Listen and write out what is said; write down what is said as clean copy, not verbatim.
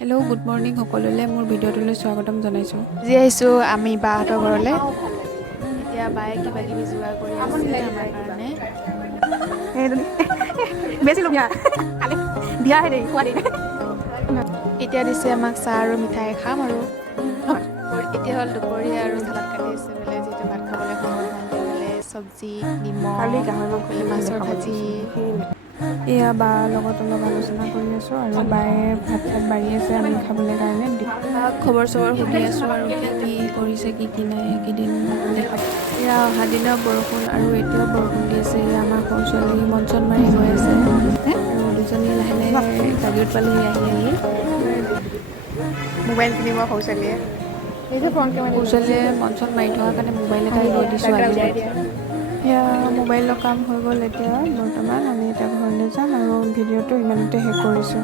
Hello' good morning সকলোলৈ মোৰ ভিডিঅ'টোলৈ স্বাগতম জনাইছোঁ। আজি আহিছোঁ আমি বাহঁতৰ ঘৰলৈ। এতিয়া বায়ে কিবা কিবি যোগাৰ কৰি আছে আমাৰ কাৰণে। এতিয়া দিছে আমাক চাহ আৰু মিঠাই খাম আৰু এতিয়া হ'ল দুপৰীয়া আৰু চালাড কাটি আছে বোলে, যিটো ভাত খাবলৈ সময়ত মন যায় বোলে। চব্জি, নিমখ, মাছৰ ভাজি। এয়া বাৰ লগত অলপ আলোচনা কৰি আছোঁ আৰু বায়ে ভাত চাত বাঢ়ি আছে আমি খাবলৈ কাৰণে। খবৰ চবৰ সুধি আছোঁ আৰু কি কৰিছে কি নাই এইকেইদিন দেখা। এয়া অহা দিনৰ বৰষুণ আৰু এতিয়াও বৰষুণ দি আছে। এয়া আমাৰ সৰু ছোৱালী মঞ্চন মাৰি গৈ আছে আৰু দুজনী লাহে লাহে জাগিত পালেহি আহি মোবাইল কিনিব সৰু ছোৱালীয়ে। সৰু ছোৱালীয়ে মঞ্চন মাৰি থকাৰ কাৰণে মোবাইল এটাই লৈ দিছোঁ আজিলৈ। এয়া মোবাইলৰ কাম হৈ গ'ল। এতিয়া বৰ্তমান আমি এতিয়া ঘৰলৈ যাম আৰু ভিডিঅ'টো ইমানতে শেষ কৰিছোঁ।